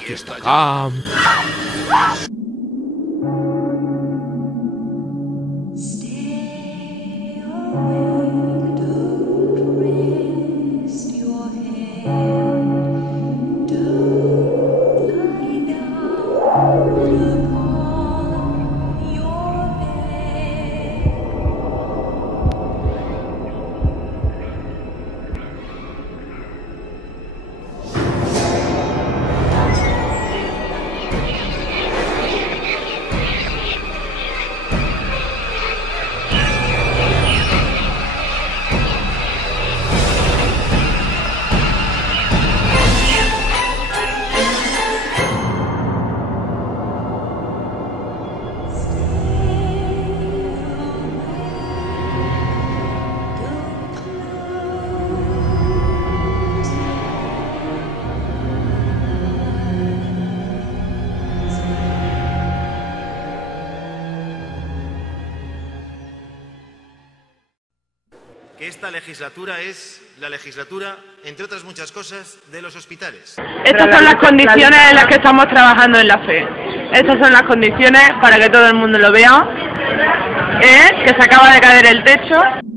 Aquí está acá. Que esta legislatura es la legislatura, entre otras muchas cosas, de los hospitales. Estas son las condiciones en las que estamos trabajando en la fe. Estas son las condiciones para que todo el mundo lo vea. Que se acaba de caer el techo.